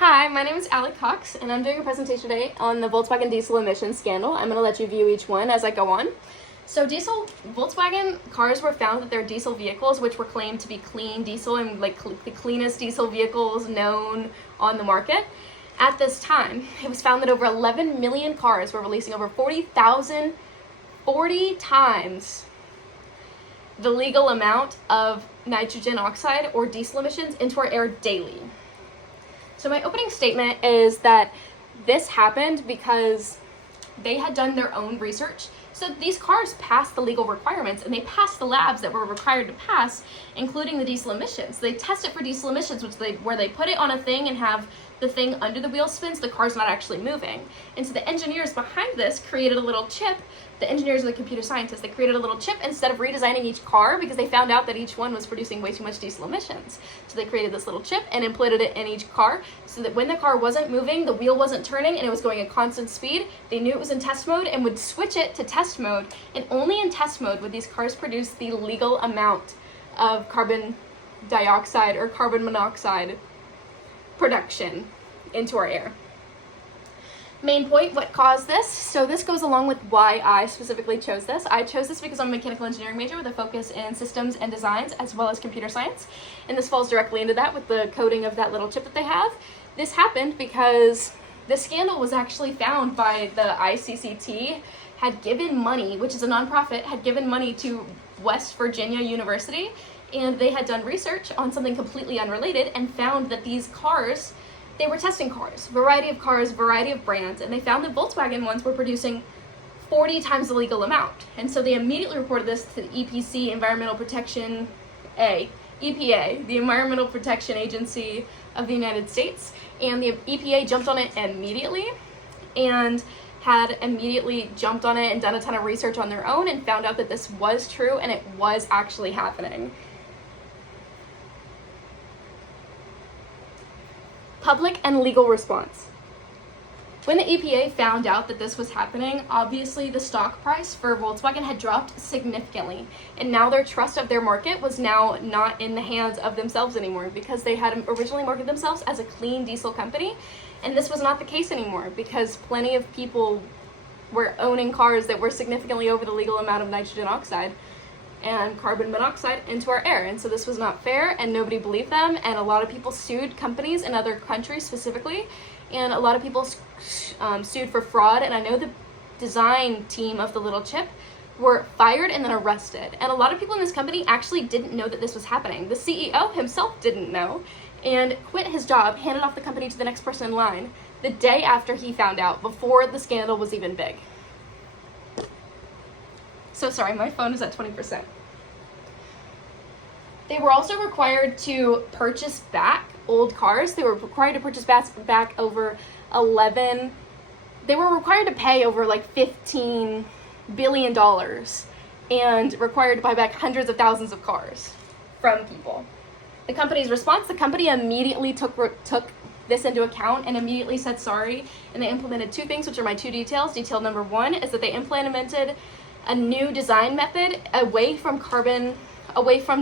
Hi, my name is Alec Cox, and I'm doing a presentation today on the Volkswagen diesel emissions scandal. I'm going to let you view each one as I go on. So Volkswagen cars were found that they're diesel vehicles, which were claimed to be clean diesel and the cleanest diesel vehicles known on the market. At this time, it was found that over 11 million cars were releasing over 40 times the legal amount of nitrogen oxide or diesel emissions into our air daily. So my opening statement is that this happened because they had done their own research. So these cars passed the legal requirements and they passed the labs that were required to pass, including the diesel emissions. They test it for diesel emissions, where they put it on a thing and have the thing under the wheel spins, the car's not actually moving. And so the engineers behind this created a little chip. The engineers are the computer scientists. They created a little chip instead of redesigning each car because they found out that each one was producing way too much diesel emissions. So they created this little chip and implanted it in each car so that when the car wasn't moving, the wheel wasn't turning, and it was going at constant speed, they knew it was in test mode and would switch it to test mode. And only in test mode would these cars produce the legal amount of carbon dioxide or carbon monoxide production into our air. Main point, what caused this? So this goes along with why I specifically chose this. I chose this because I'm a mechanical engineering major with a focus in systems and designs as well as computer science. And this falls directly into that with the coding of that little chip that they have. This happened because this scandal was actually found by the ICCT, had given money, which is a nonprofit, had given money to West Virginia University, and they had done research on something completely unrelated and found that these cars, they were testing cars, variety of brands, and they found that Volkswagen ones were producing 40 times the legal amount. And so they immediately reported this to the EPA, the Environmental Protection Agency of the United States, and the EPA jumped on it immediately and had immediately jumped on it and done a ton of research on their own and found out that this was true and it was actually happening. Public and legal response. When the EPA found out that this was happening, obviously the stock price for Volkswagen had dropped significantly, and now their trust of their market was now not in the hands of themselves anymore because they had originally marketed themselves as a clean diesel company, and this was not the case anymore because plenty of people were owning cars that were significantly over the legal amount of nitrogen oxide and carbon monoxide into our air. And so this was not fair and nobody believed them, and a lot of people sued companies in other countries specifically, and a lot of people sued for fraud. And I know the design team of the little chip were fired and then arrested, and a lot of people in this company actually didn't know that this was happening. The CEO himself didn't know and quit his job, handed off the company to the next person in line the day after he found out, before the scandal was even big. So sorry, my phone is at 20%. They were also required to purchase back old cars. They were required to purchase back over 11. They were required to pay over like $15 billion and required to buy back hundreds of thousands of cars from people. The company's response, the company immediately took this into account and immediately said sorry, and they implemented two things, which are my two details. Detail number one is that they implemented a new design method away from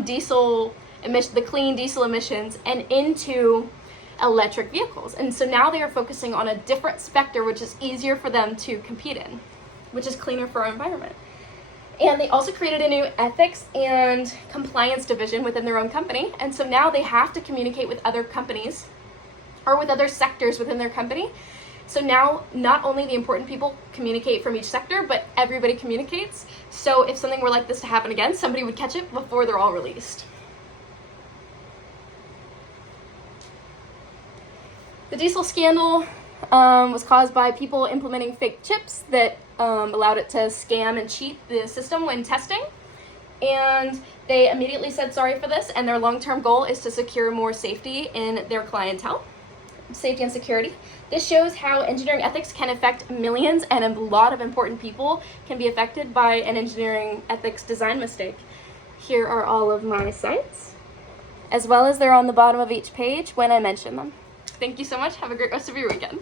diesel emission, the clean diesel emissions, and into electric vehicles. And so now they are focusing on a different specter, which is easier for them to compete in, which is cleaner for our environment. And they also created a new ethics and compliance division within their own company. And so now they have to communicate with other companies or with other sectors within their company. So now not only the important people communicate from each sector, but everybody communicates. So if something were like this to happen again, somebody would catch it before they're all released. The diesel scandal was caused by people implementing fake chips that allowed it to scam and cheat the system when testing. And they immediately said sorry for this, and their long-term goal is to secure more safety in their clientele. Safety and security. This shows how engineering ethics can affect millions, and a lot of important people can be affected by an engineering ethics design mistake. Here are all of my sites, as well as they're on the bottom of each page when I mention them. Thank you so much. Have a great rest of your weekend.